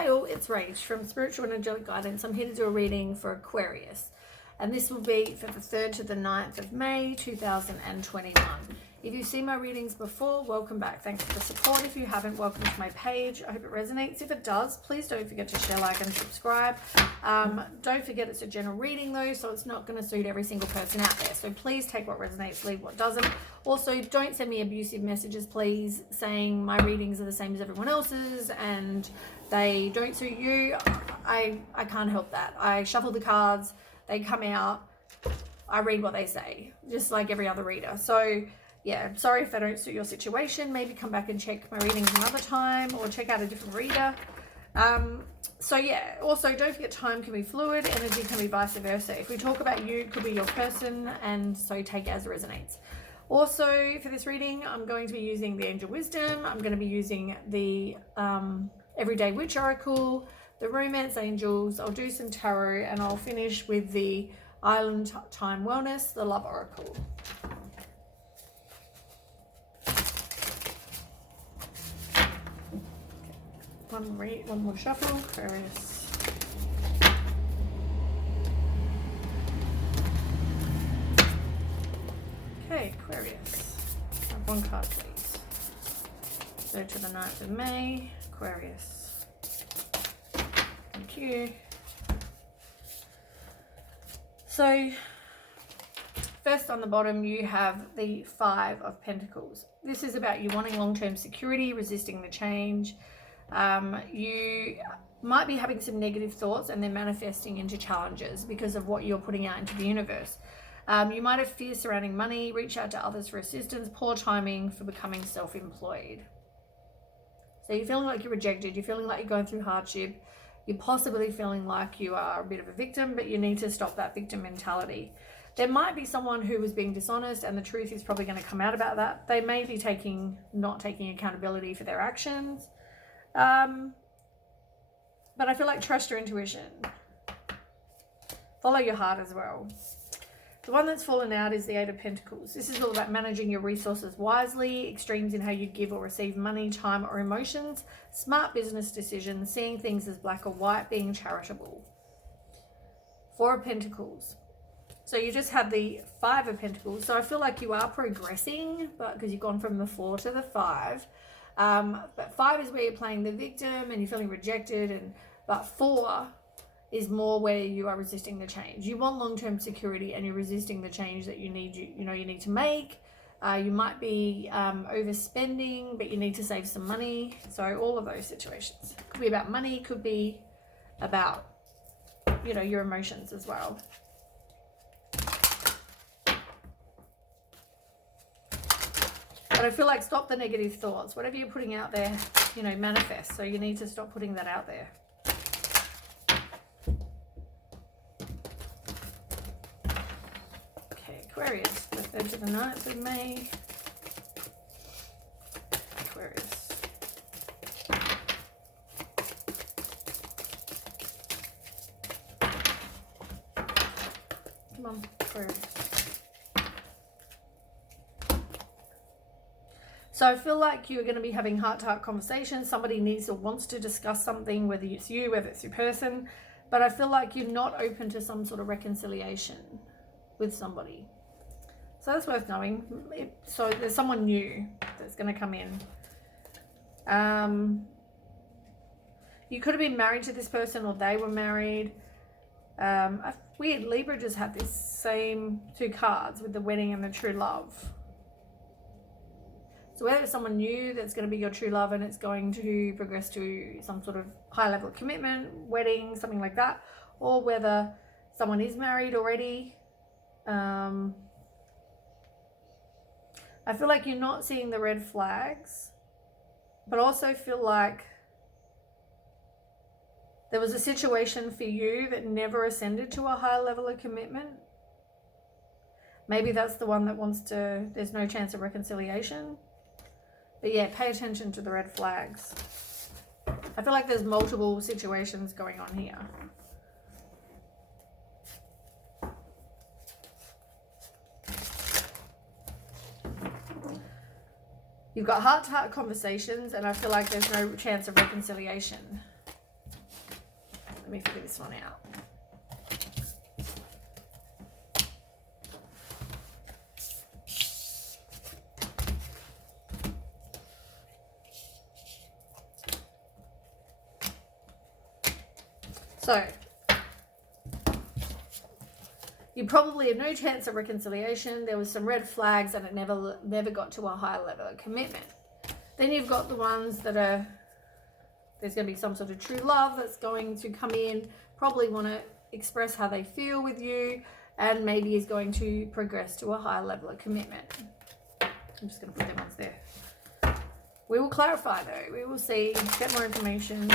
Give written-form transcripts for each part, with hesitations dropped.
Kyle, it's Rach from Spiritual and Angelic Guidance. I'm here to do a reading for Aquarius, and this will be for the 3rd to the 9th of May 2021. If you've seen my readings before, welcome back. Thanks for the support. If you haven't, welcome to my page. I hope it resonates. If it does, please don't forget to share, like, and subscribe. Don't forget it's a general reading though, so it's not going to suit every single person out there. So please take what resonates, leave what doesn't. Also, don't send me abusive messages, please, saying my readings are the same as everyone else's and they don't suit you. I can't help that. I shuffle the cards, they come out, I read what they say, just like every other reader. So yeah, sorry if they don't suit your situation. Maybe come back and check my readings another time or check out a different reader. So yeah, also don't forget time can be fluid, energy can be vice versa. If we talk about you, it could be your person, and so take it as it resonates. Also for this reading, I'm going to be using the Angel Wisdom. I'm going to be using the Everyday Witch Oracle, the Romance Angels. I'll do some tarot, and I'll finish with the Island Time Wellness, the Love Oracle. One more shuffle, Aquarius. Okay, Aquarius. Have one card, please. So to the 9th of May, Aquarius. Thank you. So, first on the bottom, you have the 5 of Pentacles. This is about you wanting long-term security, resisting the change. You might be having some negative thoughts and they're manifesting into challenges because of what you're putting out into the universe. You might have fears surrounding money, reach out to others for assistance, poor timing for becoming self-employed. So you're feeling like you're rejected, you're feeling like you're going through hardship, you're possibly feeling like you are a bit of a victim, but you need to stop that victim mentality. There might be someone who was being dishonest and the truth is probably going to come out about that. They may be not taking accountability for their actions. But I feel like trust your intuition. Follow your heart as well. The one that's fallen out is the 8 of Pentacles. This is all about managing your resources wisely, extremes in how you give or receive money, time, or emotions, smart business decisions, seeing things as black or white, being charitable. 4 of Pentacles. So you just have the 5 of Pentacles. So I feel like you are progressing, but because you've gone from the 4 to the 5. But 5 is where you're playing the victim and you're feeling rejected, but 4 is more where you are resisting the change. You want long-term security and you're resisting the change that you need to make. You might be overspending, but you need to save some money. So all of those situations. Could be about money, could be about your emotions as well. But I feel like stop the negative thoughts. Whatever you're putting out there, manifest. So you need to stop putting that out there. Okay, Aquarius. The 3rd to the 9th of May. Aquarius. Come on, Aquarius. So I feel like you're going to be having heart-to-heart conversations. Somebody needs or wants to discuss something, whether it's you, whether it's your person. But I feel like you're not open to some sort of reconciliation with somebody. So that's worth knowing. So there's someone new that's going to come in. You could have been married to this person or they were married. Weird, Libra just had this same 2 cards with the wedding and the true love. So whether it's someone new that's going to be your true love and it's going to progress to some sort of high level of commitment, wedding, something like that, or whether someone is married already. I feel like you're not seeing the red flags, but also feel like there was a situation for you that never ascended to a high level of commitment. Maybe that's the one that there's no chance of reconciliation. But yeah, pay attention to the red flags. I feel like there's multiple situations going on here. You've got heart-to-heart conversations and I feel like there's no chance of reconciliation. Let me figure this one out. So, you probably have no chance of reconciliation. There was some red flags and it never got to a high level of commitment. Then you've got the ones that are, there's going to be some sort of true love that's going to come in, probably want to express how they feel with you, and maybe is going to progress to a high level of commitment. I'm just going to put them ones there. We will clarify though. We will see, get more information.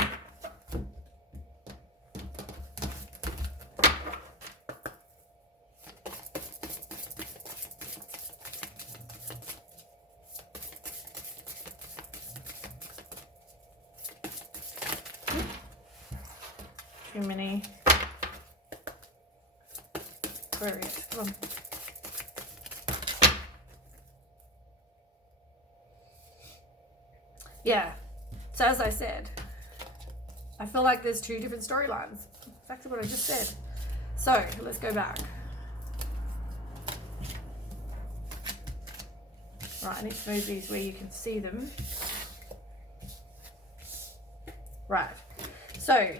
Too many Aquarius. Come on. Yeah. So as I said, I feel like there's two different storylines. Exactly what I just said. So let's go back. Right, I need to move these where you can see them. Right. So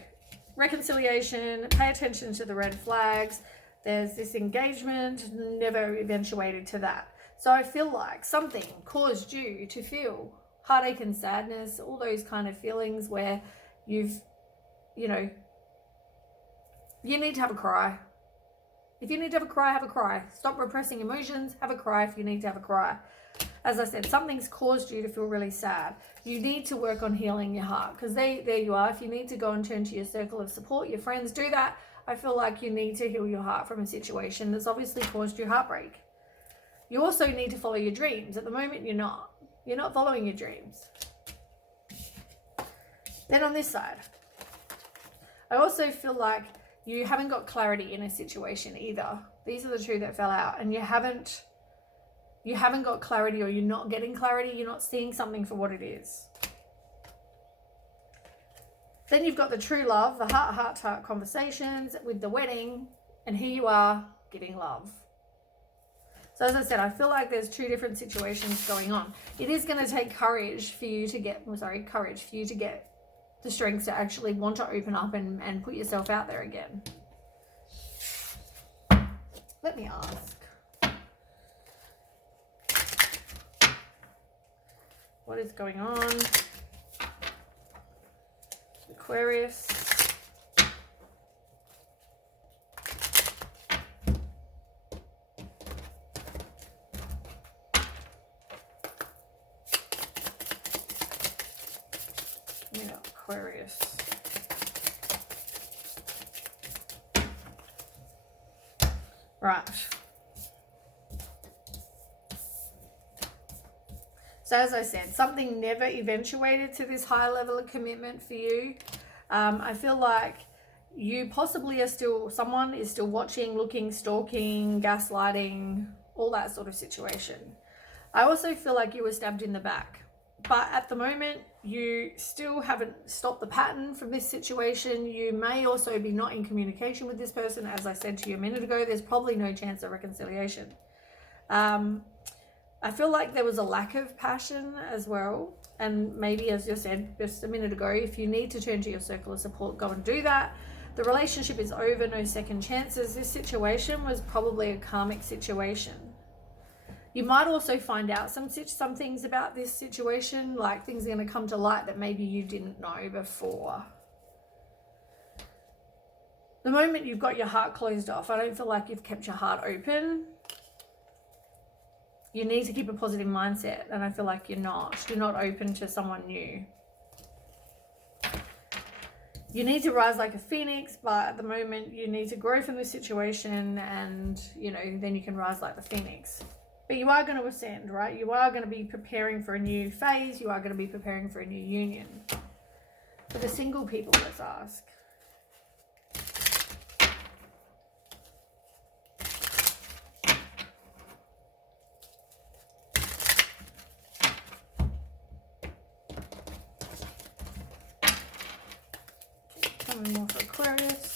reconciliation, pay attention to the red flags. There's this engagement, never eventuated to that. So I feel like something caused you to feel heartache and sadness, all those kind of feelings where you need to have a cry. If you need to have a cry, have a cry. Stop repressing emotions, have a cry if you need to have a cry. As I said, something's caused you to feel really sad. You need to work on healing your heart, because there you are. If you need to go and turn to your circle of support, your friends, do that. I feel like you need to heal your heart from a situation that's obviously caused you heartbreak. You also need to follow your dreams. At the moment, you're not. You're not following your dreams. Then on this side, I also feel like you haven't got clarity in a situation either. These are the two that fell out, and you haven't got clarity, or you're not getting clarity. You're not seeing something for what it is. Then you've got the true love, the heart-to-heart conversations with the wedding, and here you are getting love. So as I said, I feel like there's two different situations going on. It is going to take courage for you to get, the strength to actually want to open up and put yourself out there again. Let me ask. What is going on? Aquarius. Yeah, Aquarius. Right. So as I said, something never eventuated to this high level of commitment for you. I feel like you possibly someone is still watching, looking, stalking, gaslighting, all that sort of situation. I also feel like you were stabbed in the back. But at the moment, you still haven't stopped the pattern from this situation. You may also be not in communication with this person. As I said to you a minute ago, there's probably no chance of reconciliation. I feel like there was a lack of passion as well. And maybe, as you said just a minute ago, if you need to turn to your circle of support, go and do that. The relationship is over, no second chances. This situation was probably a karmic situation. You might also find out some things about this situation, like things are going to come to light that maybe you didn't know before. The moment you've got your heart closed off, I don't feel like you've kept your heart open. You need to keep a positive mindset, and I feel like you're not open to someone new. You need to rise like a phoenix, but at the moment you need to grow from this situation, and then you can rise like the phoenix. But you are going to ascend, right? You are going to be preparing for a new phase. You are going to be preparing for a new union. For the single people, let's ask. One more for Aquarius.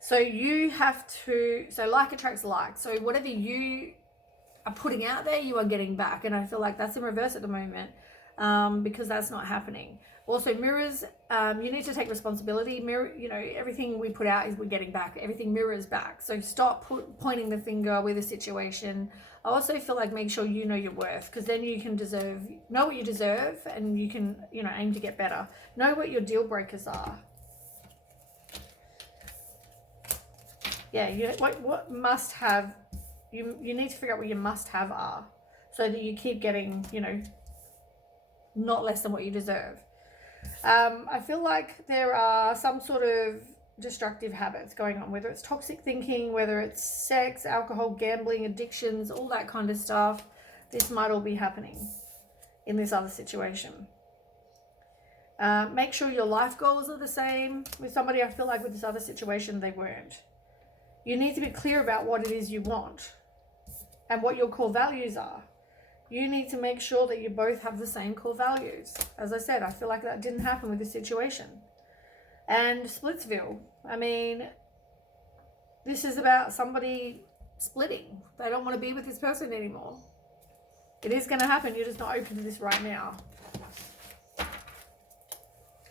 So you have to, so like attracts like. So whatever you are putting out there, you are getting back. And I feel like that's in reverse at the moment, because that's not happening. Also mirrors, you need to take responsibility. Mirror, you know, everything we put out is we're getting back. Everything mirrors back. So stop pointing the finger with a situation. I also feel like make sure you know your worth, because then you can know what you deserve, and you can, you know, aim to get better. Know what your deal breakers are. Yeah, what must have, you need to figure out what your must have are, so that you keep getting, you know, not less than what you deserve. I feel like there are some sort of destructive habits going on, whether it's toxic thinking, whether it's sex, alcohol, gambling, addictions, all that kind of stuff. This might all be happening in this other situation. Make sure your life goals are the same. With somebody, I feel like with this other situation, they weren't. You need to be clear about what it is you want and what your core values are. You need to make sure that you both have the same core values. As I said, I feel like that didn't happen with this situation. And Splitsville, I mean, this is about somebody splitting. They don't want to be with this person anymore. It is going to happen. You're just not open to this right now.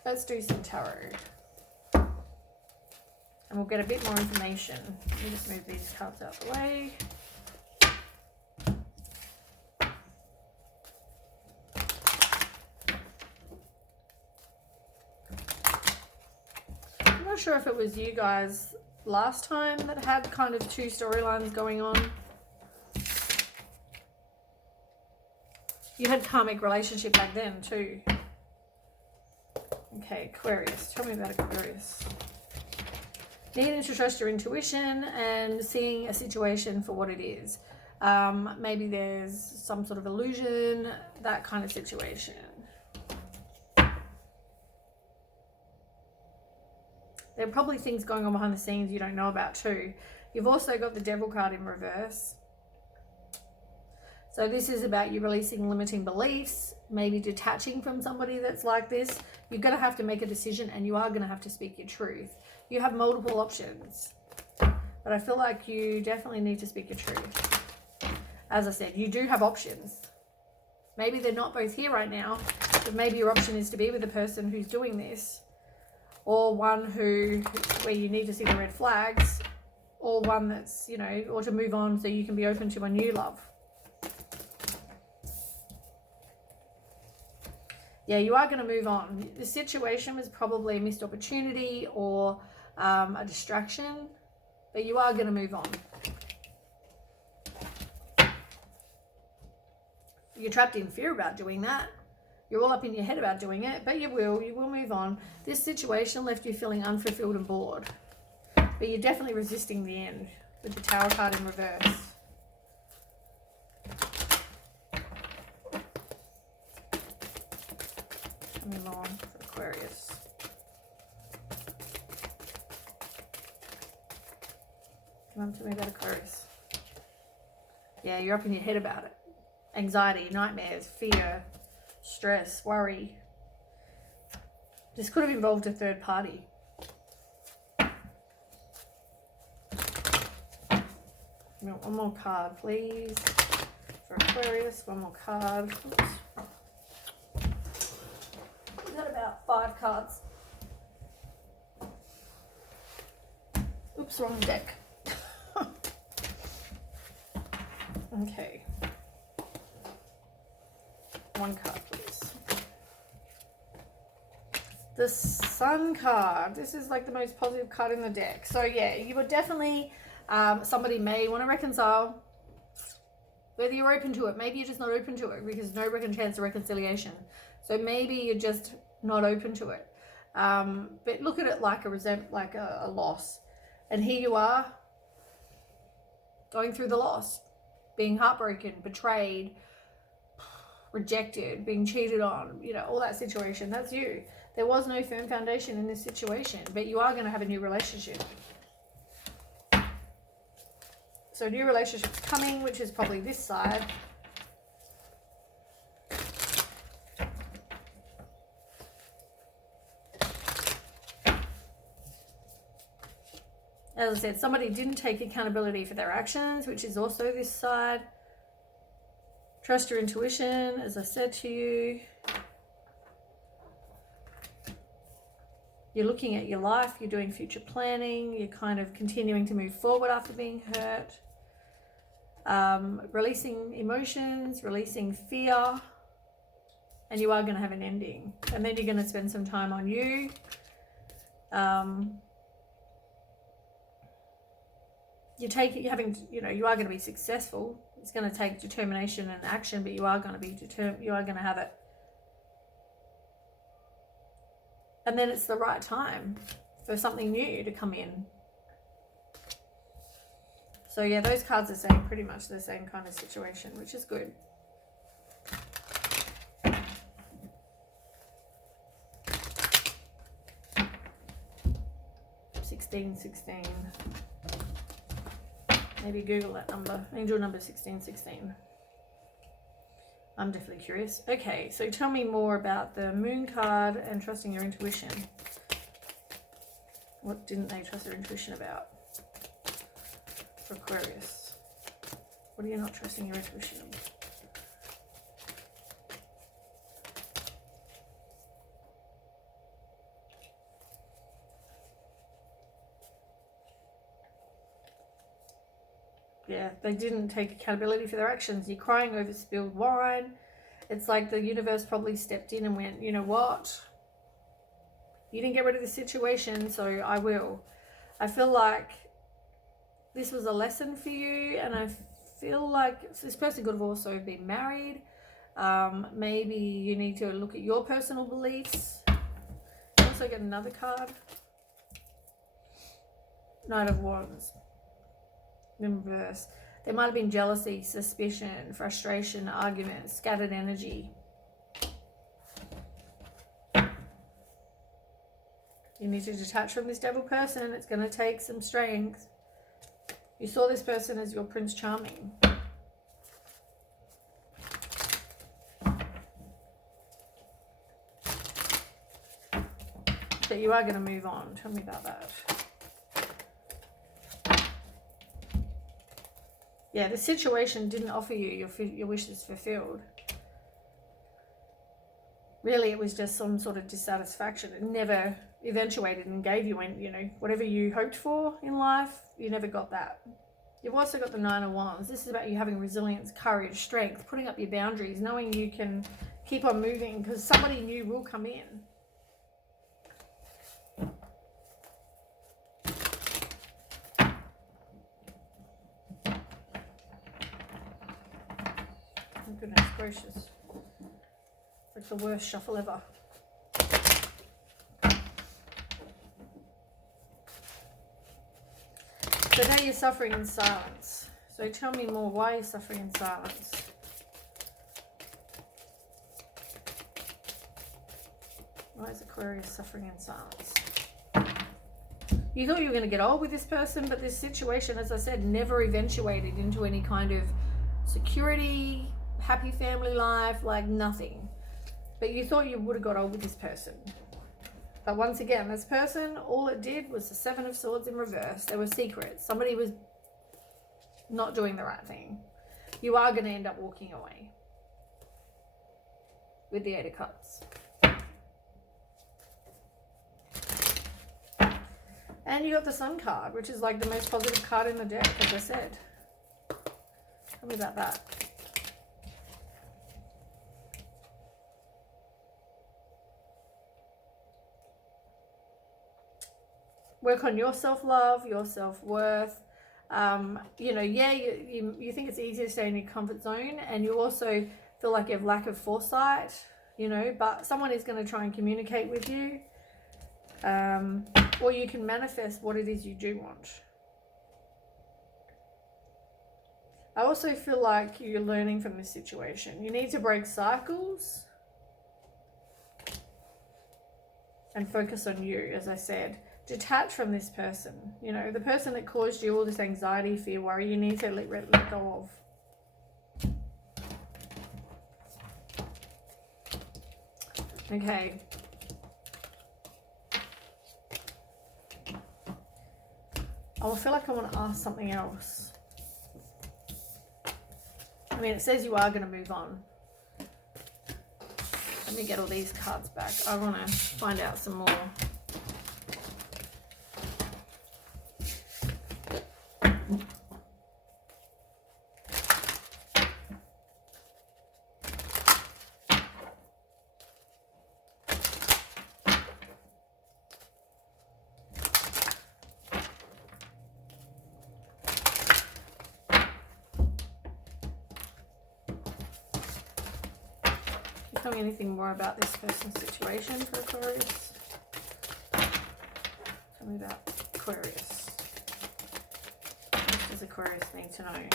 Let's do some tarot. And we'll get a bit more information. Let me just move these cards out of the way. I'm not sure if it was you guys last time that had kind of two storylines going on. You had karmic relationship back then too. Okay, Aquarius. Tell me about Aquarius. Needing to trust your intuition and seeing a situation for what it is. Maybe there's some sort of illusion, that kind of situation. There are probably things going on behind the scenes you don't know about too. You've also got the Devil card in reverse. So this is about you releasing limiting beliefs, maybe detaching from somebody that's like this. You're going to have to make a decision, and you are going to have to speak your truth. You have multiple options, but I feel like you definitely need to speak your truth. As I said, you do have options. Maybe they're not both here right now, but maybe your option is to be with the person who's doing this, or one where you need to see the red flags, or one that's, you know, or to move on so you can be open to a new love. Yeah, you are going to move on. The situation was probably a missed opportunity or a distraction, but you are going to move on. You're trapped in fear about doing that. You're all up in your head about doing it, but you will move on. This situation left you feeling unfulfilled and bored, but you're definitely resisting the end with the Tower card in reverse. Coming along for Aquarius. Come on to me about Aquarius. Yeah, you're up in your head about it. Anxiety, nightmares, fear, stress, worry. This could have involved a third party. One more card, please. For Aquarius, one more card. Oops. We've got about 5 cards. Oops, wrong deck. Okay. One card, please. The Sun card. This is like the most positive card in the deck. So yeah, you would definitely, somebody may want to reconcile. Whether you're open to it, maybe you're just not open to it because no chance of reconciliation. So maybe you're just not open to it. But look at it like a loss. And here you are, going through the loss, being heartbroken, betrayed, rejected, being cheated on, you know, all that situation. That's you. There was no firm foundation in this situation, but you are going to have a new relationship. So a new relationship's coming, which is probably this side. As I said, somebody didn't take accountability for their actions, which is also this side. Trust your intuition, as I said to you. You're looking at your life, you're doing future planning, you're kind of continuing to move forward after being hurt. Releasing emotions, releasing fear, and you are going to have an ending. And then you're going to spend some time on you. You are going to be successful. It's going to take determination and action, but you are going to be you are going to have it. And then it's the right time for something new to come in. So yeah, those cards are saying pretty much the same kind of situation, which is good. (1616). Maybe Google that number. Angel number 1616. I'm definitely curious. Okay, so tell me more about the Moon card and trusting your intuition. What didn't they trust their intuition about? For Aquarius. What are you not trusting your intuition about? Yeah, they didn't take accountability for their actions. You're crying over spilled wine. It's like the universe probably stepped in and went, you know what? You didn't get rid of the situation, so I will. I feel like this was a lesson for you, and I feel like this person could have also been married. Maybe you need to look at your personal beliefs. You also get another card. Knight of Wands. In reverse. There might have been jealousy, suspicion, frustration, arguments, scattered energy. You need to detach from this devil person. It's going to take some strength. You saw this person as your Prince Charming. But you are going to move on. Tell me about that. Yeah, the situation didn't offer you your wishes fulfilled. Really, it was just some sort of dissatisfaction. It never eventuated and gave you, whatever you hoped for in life. You never got that. You've also got the Nine of Wands. This is about you having resilience, courage, strength, putting up your boundaries, knowing you can keep on moving because somebody new will come in. Goodness gracious. It's the worst shuffle ever. So now you're suffering in silence. So tell me more. Why are you suffering in silence? Why is Aquarius suffering in silence? You thought you were going to get old with this person, but this situation, as I said, never eventuated into any kind of security, happy family life, like nothing. But you thought you would have got old with this person. But once again, this person, all it did was the Seven of Swords in reverse. There were secrets. Somebody was not doing the right thing. You are going to end up walking away with the Eight of Cups. And you got the Sun card, which is like the most positive card in the deck, as I said. Tell me about that. Work on your self-love, your self-worth. You think it's easier to stay in your comfort zone, and you also feel like you have lack of foresight, but someone is going to try and communicate with you. Or you can manifest what it is you do want. I also feel like you're learning from this situation. You need to break cycles. and focus on you, as I said. Detach from this person. You know, the person that caused you all this anxiety, fear, worry, you need to let go of. Okay. I feel like I want to ask something else. I mean, it says you are going to move on. Let me get all these cards back. I want to find out some more. Tell me anything more about this person's situation for Aquarius. Tell me about Aquarius. What does Aquarius need to know?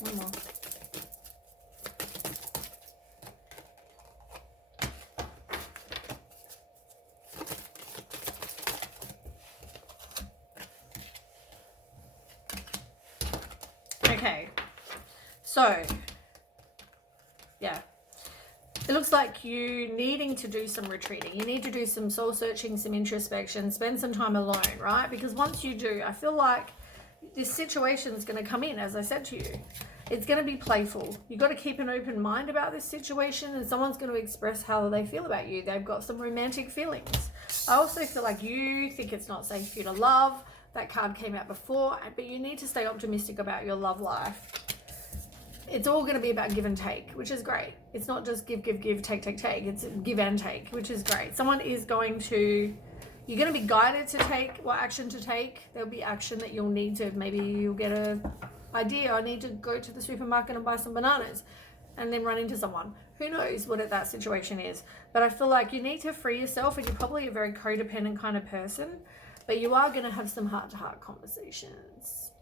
One more. Okay, so yeah, it looks like you needing to do some retreating. You need to do some soul searching, some introspection, spend some time alone, right? Because once you do, I feel like this situation is going to come in, as I said to you. It's going to be playful. You've got to keep an open mind about this situation, and someone's going to express how they feel about you. They've got some romantic feelings. I also feel like you think it's not safe for you to love. That card came out before, but you need to stay optimistic about your love life. It's all going to be about give and take, which is great. It's not just give, take. It's give and take, which is great. Someone is going to... You're going to be guided to take what action to take. There'll be action that you'll need to, maybe you'll get a idea. I need to go to the supermarket and buy some bananas, and then run into someone. Who knows what that situation is? But I feel like you need to free yourself, and you're probably a very codependent kind of person, but you are going to have some heart-to-heart conversations.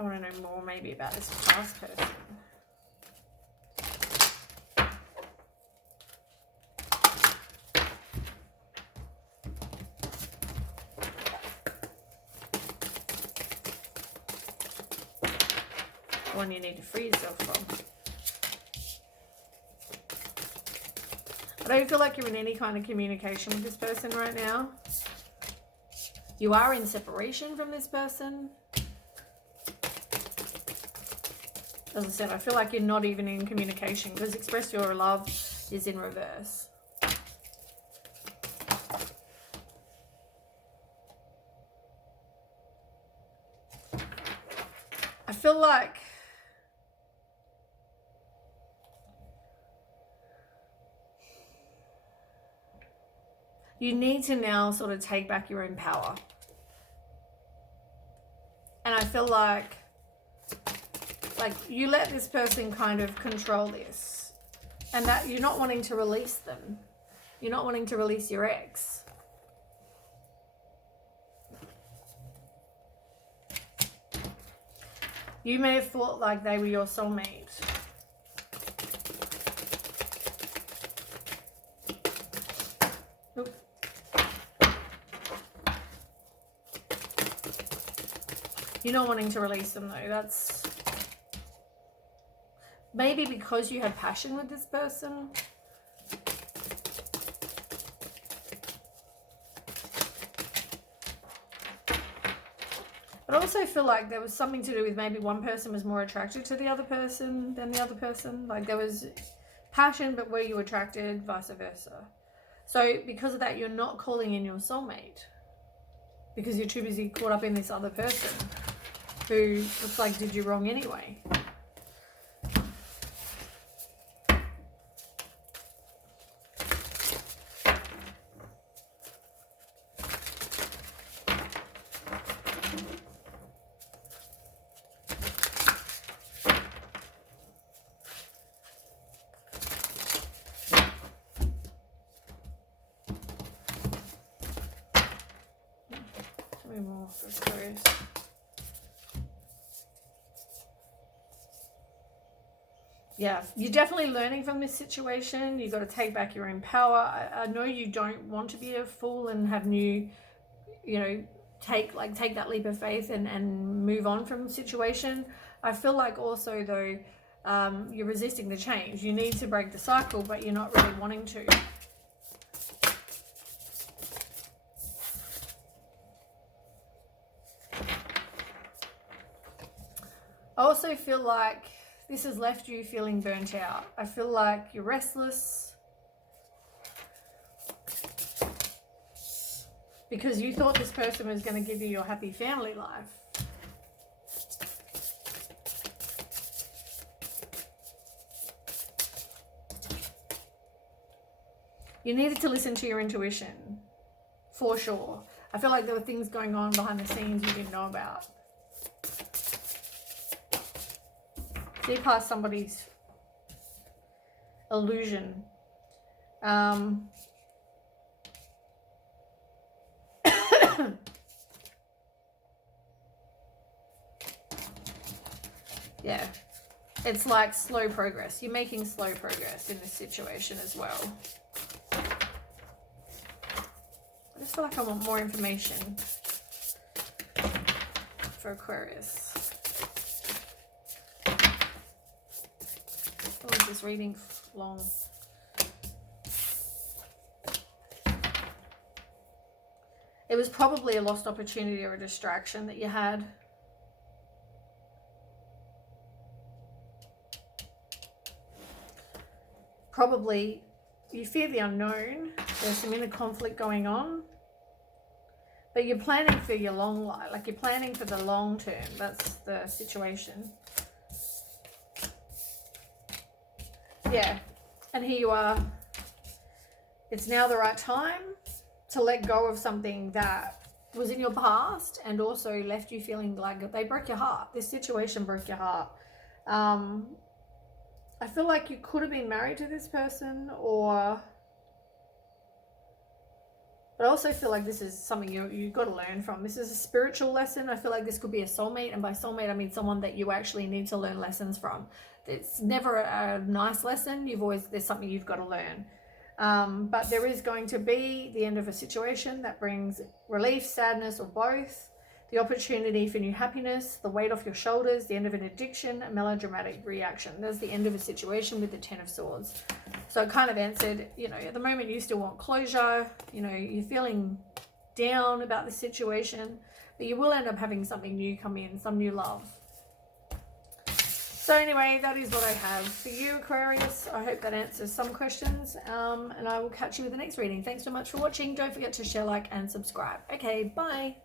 I want to know more maybe about this past person. The one you need to free yourself from. I don't feel like you're in any kind of communication with this person right now. You are in separation from this person. As I said, I feel like you're not even in communication, because express your love is in reverse. I feel like you need to now sort of take back your own power. And I feel like you let this person kind of control this, and that you're not wanting to release them. You're not wanting to release your ex. You may have thought like they were your soulmate. Oop. You're not wanting to release them though. That's maybe because you have passion with this person. But I also feel like there was something to do with maybe one person was more attracted to the other person than the other person. Like there was passion, but were you attracted, vice versa. So because of that, you're not calling in your soulmate, because you're too busy caught up in this other person who looks like did you wrong anyway. more for Aquarius. Yeah, you're definitely learning from this situation. You've got to take back your own power. I know you don't want to be a fool and have new, you know, take that leap of faith and move on from the situation. I feel like also though, you're resisting the change. You need to break the cycle, but you're not really wanting to. I also feel like this has left you feeling burnt out. I feel like you're restless because you thought this person was going to give you your happy family life. You needed to listen to your intuition, for sure. I feel like there were things going on behind the scenes you didn't know about. See past somebody's illusion. Yeah, it's like slow progress. You're making slow progress in this situation as well. I just feel like I want more information for Aquarius. Or is this reading long? It was probably a lost opportunity or a distraction that you had. Probably you fear the unknown. There's some inner conflict going on. But you're planning for your long life. Like you're planning for the long term. That's the situation. Yeah. And here you are. It's now the right time to let go of something that was in your past and also left you feeling like they broke your heart. This situation broke your heart. I feel like you could have been married to this person, but I also feel like this is something you've got to learn from. This is a spiritual lesson. I feel like this could be a soulmate, and by soulmate I mean someone that you actually need to learn lessons from. It's never a nice lesson. There's something you've got to learn. But there is going to be the end of a situation that brings relief, sadness, or both. The opportunity for new happiness, the weight off your shoulders, the end of an addiction, a melodramatic reaction. There's the end of a situation with the Ten of Swords. So it kind of answered, at the moment you still want closure. You're feeling down about the situation, but you will end up having something new come in, some new love. So anyway, that is what I have for you, Aquarius. I hope that answers some questions, and I will catch you with the next reading. Thanks so much for watching. Don't forget to share, like, and subscribe. Okay, bye.